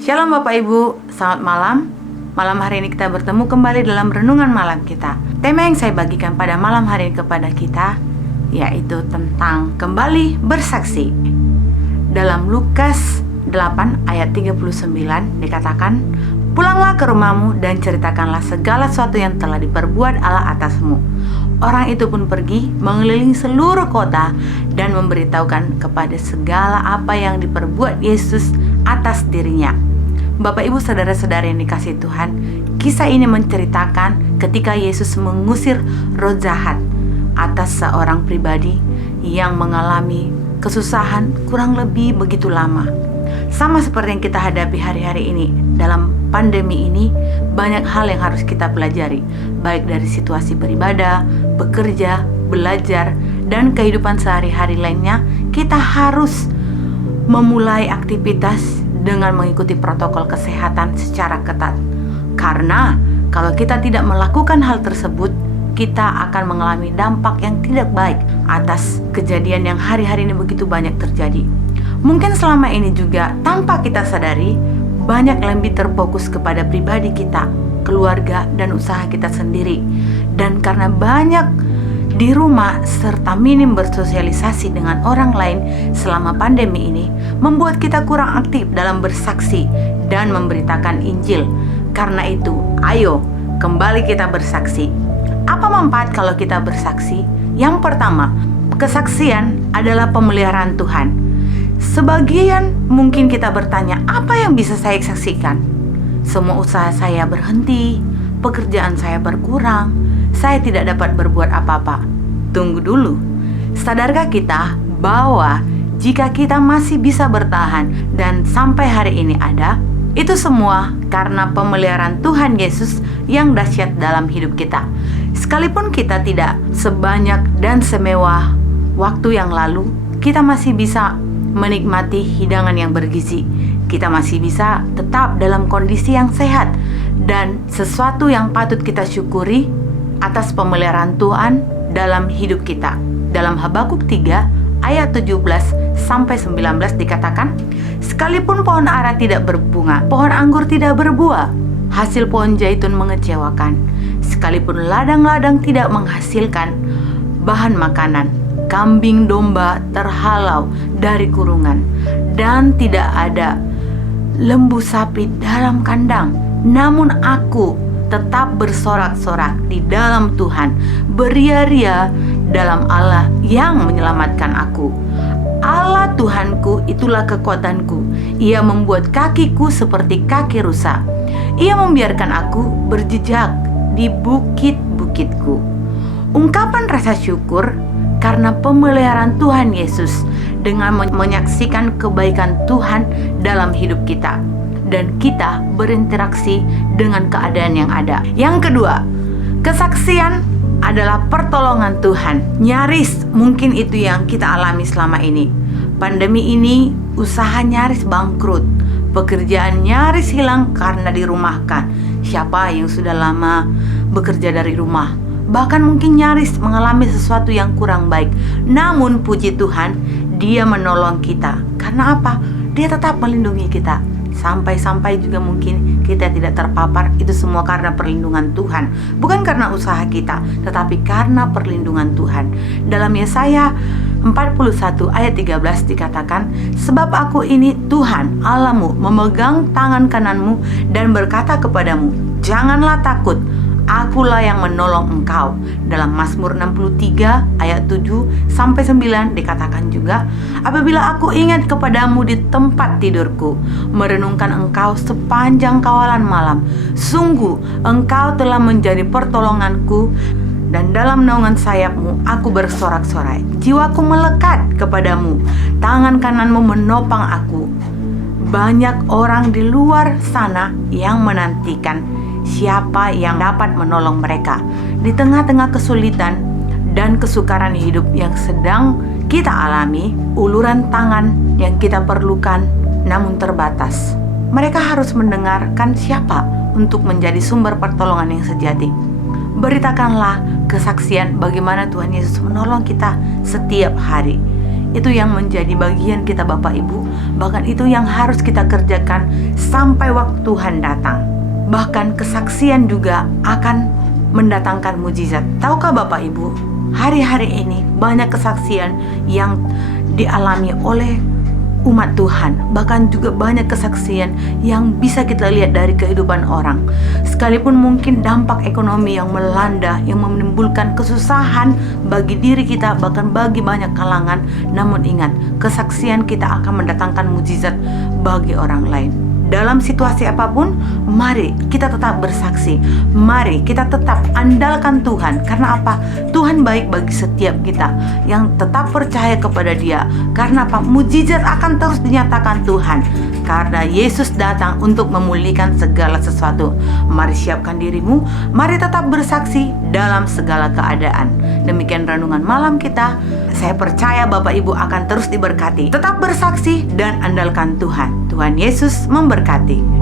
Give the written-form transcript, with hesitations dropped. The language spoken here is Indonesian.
Shalom Bapak Ibu, selamat malam. Malam hari ini kita bertemu kembali dalam renungan malam kita. Tema yang saya bagikan pada malam hari ini kepada kita yaitu tentang kembali bersaksi. Dalam Lukas 8 ayat 39 dikatakan, "Pulanglah ke rumahmu dan ceritakanlah segala sesuatu yang telah diperbuat Allah atasmu." Orang itu pun pergi mengelilingi seluruh kota dan memberitahukan kepada segala apa yang diperbuat Yesus atas dirinya. Bapak Ibu saudara-saudara yang dikasihi Tuhan, kisah ini menceritakan ketika Yesus mengusir roh jahat atas seorang pribadi yang mengalami kesusahan kurang lebih begitu lama. Sama seperti yang kita hadapi hari-hari ini. Dalam pandemi ini banyak hal yang harus kita pelajari, baik dari situasi beribadah, bekerja, belajar, dan kehidupan sehari-hari lainnya. Kita harus memulai aktivitas dengan mengikuti protokol kesehatan secara ketat. Karena kalau kita tidak melakukan hal tersebut, kita akan mengalami dampak yang tidak baik atas kejadian yang hari-hari ini begitu banyak terjadi. Mungkin selama ini juga tanpa kita sadari, banyak lebih terfokus kepada pribadi kita, keluarga, dan usaha kita sendiri. Dan karena banyak di rumah serta minim bersosialisasi dengan orang lain selama pandemi ini, membuat kita kurang aktif dalam bersaksi dan memberitakan Injil. Karena itu, ayo kembali kita bersaksi. Apa manfaat kalau kita bersaksi? Yang pertama, kesaksian adalah pemeliharaan Tuhan. Sebagian mungkin kita bertanya, apa yang bisa saya saksikan? Semua usaha saya berhenti, pekerjaan saya berkurang, saya tidak dapat berbuat apa-apa. Tunggu dulu, sadarkah kita bahwa jika kita masih bisa bertahan dan sampai hari ini ada, itu semua karena pemeliharaan Tuhan Yesus yang dahsyat dalam hidup kita. Sekalipun kita tidak sebanyak dan semewah waktu yang lalu, kita masih bisa menikmati hidangan yang bergizi. Kita masih bisa tetap dalam kondisi yang sehat. Dan sesuatu yang patut kita syukuri atas pemeliharaan Tuhan dalam hidup kita. Dalam Habakuk 3 ayat 17-19 dikatakan, "Sekalipun pohon ara tidak berbunga, pohon anggur tidak berbuah, hasil pohon zaitun mengecewakan. Sekalipun ladang-ladang tidak menghasilkan bahan makanan, kambing domba terhalau dari kurungan, dan tidak ada lembu sapi dalam kandang. Namun aku tetap bersorak-sorak di dalam Tuhan, beria-ria dalam Allah yang menyelamatkan aku. Allah Tuhanku itulah kekuatanku. Ia membuat kakiku seperti kaki rusa. Ia membiarkan aku berjejak di bukit-bukitku." Ungkapan rasa syukur karena pemeliharaan Tuhan Yesus dengan menyaksikan kebaikan Tuhan dalam hidup kita, dan kita berinteraksi dengan keadaan yang ada. Yang kedua, kesaksian adalah pertolongan Tuhan. Nyaris mungkin itu yang kita alami selama ini. Pandemi ini usaha nyaris bangkrut, pekerjaan nyaris hilang karena dirumahkan. Siapa yang sudah lama bekerja dari rumah? Bahkan mungkin nyaris mengalami sesuatu yang kurang baik. Namun puji Tuhan, Dia menolong kita. Karena apa? Dia tetap melindungi kita. Sampai-sampai juga mungkin kita tidak terpapar. Itu semua karena perlindungan Tuhan, bukan karena usaha kita, tetapi karena perlindungan Tuhan. Dalam Yesaya 41 ayat 13 dikatakan, "Sebab aku ini Tuhan Allahmu, memegang tangan kananmu dan berkata kepadamu, janganlah takut, akulah yang menolong engkau." Dalam Mazmur 63 ayat 7-9 dikatakan juga, "Apabila aku ingat kepadamu di tempat tidurku, merenungkan engkau sepanjang kawalan malam, sungguh engkau telah menjadi pertolonganku, dan dalam naungan sayapmu aku bersorak-sorai. Jiwaku melekat kepadamu, tangan kananmu menopang aku." Banyak orang di luar sana yang menantikan siapa yang dapat menolong mereka di tengah-tengah kesulitan dan kesukaran hidup yang sedang kita alami. Uluran tangan yang kita perlukan namun terbatas. Mereka harus mendengarkan siapa untuk menjadi sumber pertolongan yang sejati. Beritakanlah kesaksian bagaimana Tuhan Yesus menolong kita setiap hari. Itu yang menjadi bagian kita Bapak Ibu. Bahkan itu yang harus kita kerjakan sampai waktu Tuhan datang. Bahkan kesaksian juga akan mendatangkan mujizat. Tahukah Bapak Ibu, hari-hari ini banyak kesaksian yang dialami oleh umat Tuhan. Bahkan juga banyak kesaksian yang bisa kita lihat dari kehidupan orang. Sekalipun mungkin dampak ekonomi yang melanda, yang menimbulkan kesusahan bagi diri kita, bahkan bagi banyak kalangan, namun ingat, kesaksian kita akan mendatangkan mujizat bagi orang lain. Dalam situasi apapun, mari kita tetap bersaksi. Mari kita tetap andalkan Tuhan. Karena apa? Tuhan baik bagi setiap kita yang tetap percaya kepada Dia. Karena apa? Mujizat akan terus dinyatakan Tuhan. Karena Yesus datang untuk memulihkan segala sesuatu. Mari siapkan dirimu. Mari tetap bersaksi dalam segala keadaan. Demikian renungan malam kita. Saya percaya Bapak Ibu akan terus diberkati. Tetap bersaksi dan andalkan Tuhan. Tuhan Yesus memberkati.